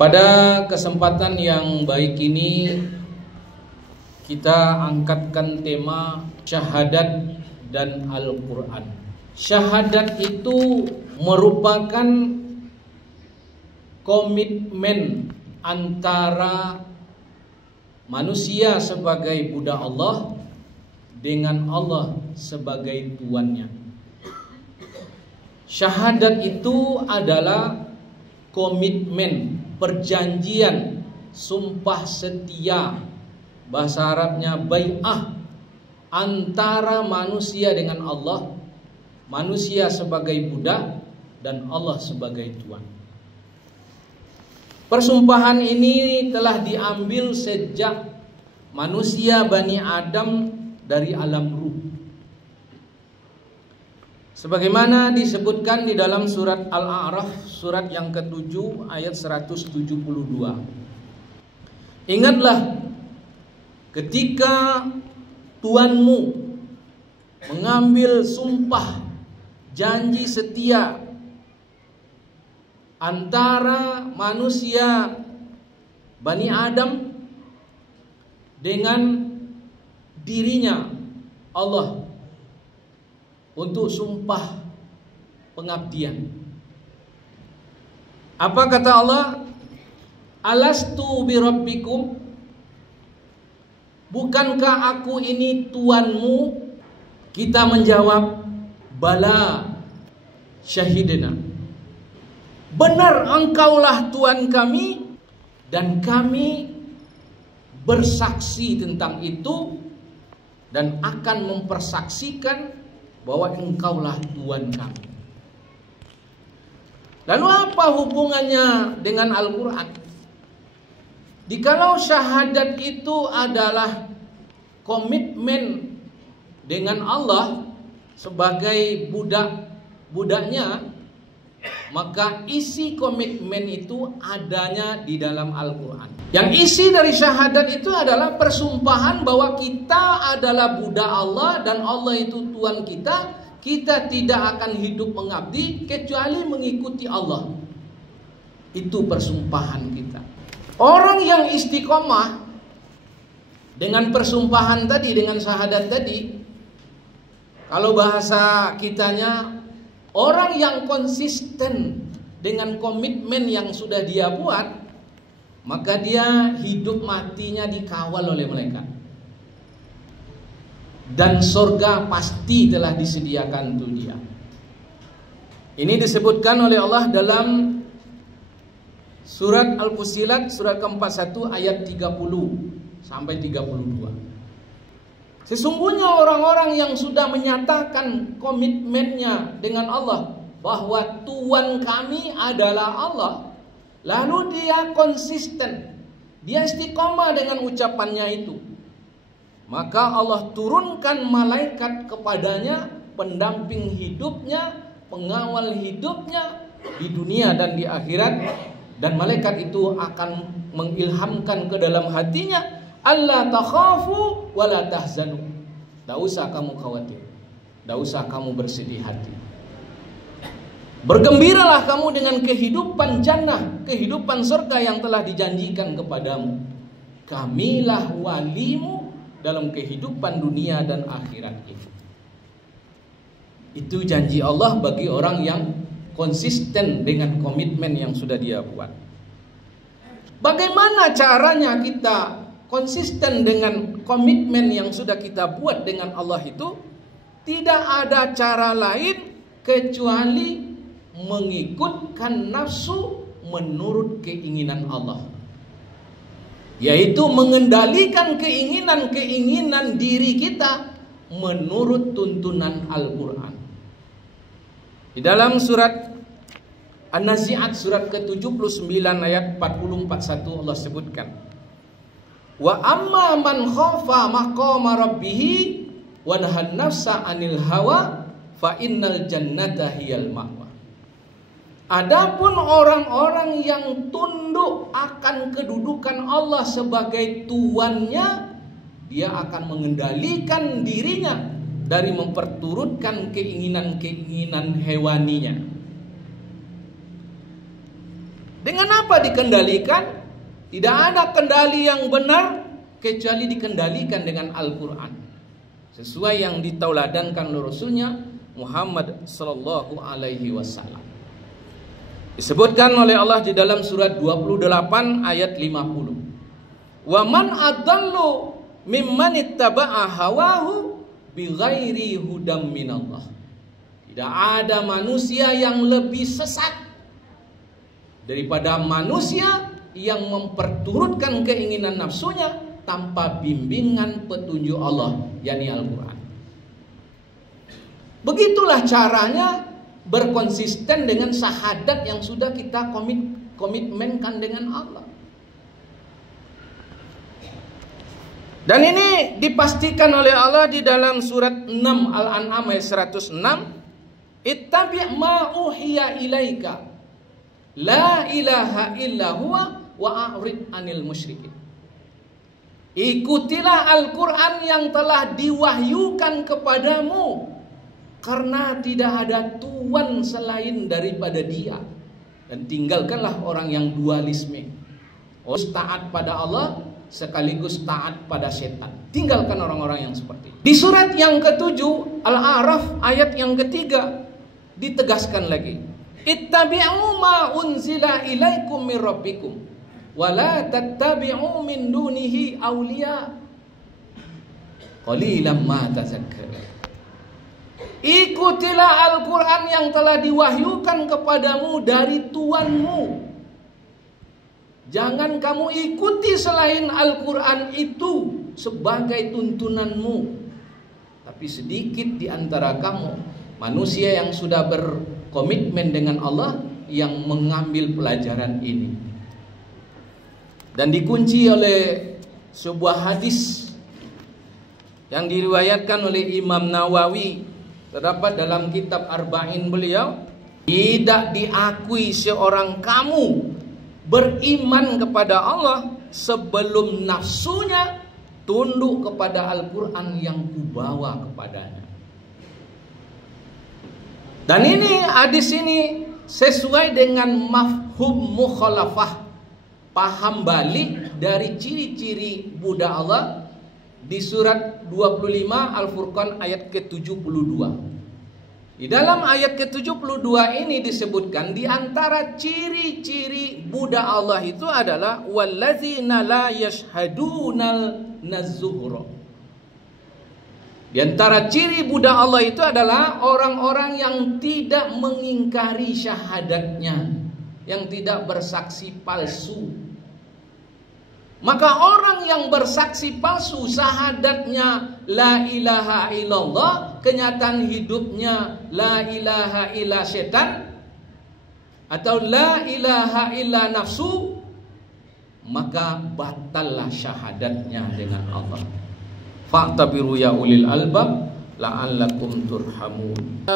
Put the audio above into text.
Pada kesempatan yang baik ini kita angkatkan tema syahadat dan Al-Quran. Syahadat itu merupakan komitmen antara manusia sebagai budak Allah dengan Allah sebagai Tuannya. Syahadat itu adalah komitmen, perjanjian, sumpah setia, bahasa Arabnya bai'ah, antara manusia dengan Allah, manusia sebagai budak dan Allah sebagai Tuan. Persumpahan ini telah diambil sejak manusia Bani Adam dari alam ruh. Sebagaimana disebutkan di dalam surat Al-A'raf, surat yang ke-7 ayat 172. Ingatlah ketika Tuanmu mengambil sumpah janji setia antara manusia Bani Adam dengan dirinya Allah untuk sumpah pengabdian. Apa kata Allah? Alastu birabbikum? Bukankah aku ini Tuanmu? Kita menjawab, bala syahidna. Benar engkaulah Tuan kami, dan kami bersaksi tentang itu dan akan mempersaksikan bahwa engkaulah Tuan kami. Lalu apa hubungannya dengan Al-Quran? Dikalau syahadat itu adalah komitmen dengan Allah sebagai budaknya, maka isi komitmen itu adanya di dalam Al-Quran. Yang isi dari syahadat itu adalah persumpahan bahwa kita adalah budak Allah dan Allah itu Tuhan kita. Kita tidak akan hidup mengabdi kecuali mengikuti Allah. Itu persumpahan kita. Orang yang istiqomah dengan persumpahan tadi, dengan syahadat tadi, kalau bahasa kitanya, orang yang konsisten dengan komitmen yang sudah dia buat, maka dia hidup matinya dikawal oleh malaikat. Dan surga pasti telah disediakan untuk dia. Ini disebutkan oleh Allah dalam surat Al-Fussilat, surat ke-41 ayat 30 sampai 32. Sesungguhnya orang-orang yang sudah menyatakan komitmennya dengan Allah, bahwa Tuhan kami adalah Allah, lalu dia konsisten, dia istiqomah dengan ucapannya itu, maka Allah turunkan malaikat kepadanya, pendamping hidupnya, pengawal hidupnya di dunia dan di akhirat. Dan malaikat itu akan mengilhamkan ke dalam hatinya, Allah takhafu wa la tahzanu. Tidak usah kamu khawatir, tidak usah kamu bersedih hati. Bergembiralah kamu dengan kehidupan jannah, kehidupan surga yang telah dijanjikan kepadamu. Kamilah walimu dalam kehidupan dunia dan akhirat ini. Itu janji Allah bagi orang yang konsisten dengan komitmen yang sudah dia buat. Bagaimana caranya kita konsisten dengan komitmen yang sudah kita buat dengan Allah itu? Tidak ada cara lain kecuali mengikutkan nafsu menurut keinginan Allah, yaitu mengendalikan keinginan-keinginan diri kita menurut tuntunan Al-Quran. Di dalam surat An-Nazi'at, surat ke-79 ayat 40-41, Allah sebutkan, wa amma man khafa maqama rabbih wa nahan nafsa 'anil hawa fa innal jannata hiyal ma'wa. Adapun orang-orang yang tunduk akan kedudukan Allah sebagai Tuannya, dia akan mengendalikan dirinya dari memperturutkan keinginan-keinginan hewaninya. Dengan apa dikendalikan? Tidak ada kendali yang benar kecuali dikendalikan dengan Al-Quran, sesuai yang ditauladankan oleh Rasulnya Muhammad sallallahu alaihi wasallam. Disebutkan oleh Allah di dalam surat 28 ayat 50. Wa man adallu mimman ittaba'a hawahu bighairi hudam minallah. Tidak ada manusia yang lebih sesat daripada manusia yang memperturutkan keinginan nafsunya tanpa bimbingan petunjuk Allah, yakni Al-Quran. Begitulah caranya berkonsisten dengan syahadat yang sudah kita komitmenkan dengan Allah. Dan ini dipastikan oleh Allah di dalam surat 6 Al-An'am ayat 106. Ittabi' ma uhiya ilaika la ilaha illa huwa wa a'rid anil musyrikin. Ikutilah Al-Quran yang telah diwahyukan kepadamu, karena tidak ada Tuhan selain daripada Dia. Dan tinggalkanlah orang yang dualisme, taat pada Allah sekaligus taat pada setan. Tinggalkan orang-orang yang seperti itu. Di surat yang ke-7 Al-A'raf ayat yang ketiga ditegaskan lagi, ittabi'u ma unzila ilaikum min rabbikum wala tattabi'u min dunihi awliya qalilan ma tazakkarun. Ikutilah Al-Quran yang telah diwahyukan kepadamu dari Tuhanmu. Jangan kamu ikuti selain Al-Quran itu sebagai tuntunanmu. Tapi sedikit di antara kamu manusia yang sudah berkomitmen dengan Allah yang mengambil pelajaran ini. Dan dikunci oleh sebuah hadis yang diriwayatkan oleh Imam Nawawi, terdapat dalam kitab Arba'in beliau, tidak diakui seorang kamu beriman kepada Allah sebelum nafsunya tunduk kepada Al-Quran yang kubawa kepadanya. Dan ini hadis ini sesuai dengan mafhum mukhalafah, paham balik dari ciri-ciri budak Allah di surat 25 Al-Furqan ayat ke-72. Di dalam ayat ke-72 ini disebutkan di antara ciri-ciri budak Allah itu adalah wallazina la yashhadunal nazuhra. Di antara ciri budak Allah itu adalah orang-orang yang tidak mengingkari syahadatnya, yang tidak bersaksi palsu. Maka orang yang bersaksi palsu syahadatnya la ilaha illallah, kenyataan hidupnya la ilaha illa setan atau la ilaha illa nafsu, maka batallah syahadatnya dengan Allah. Fa'tabiru ya ulil albab la'allakum turhamun.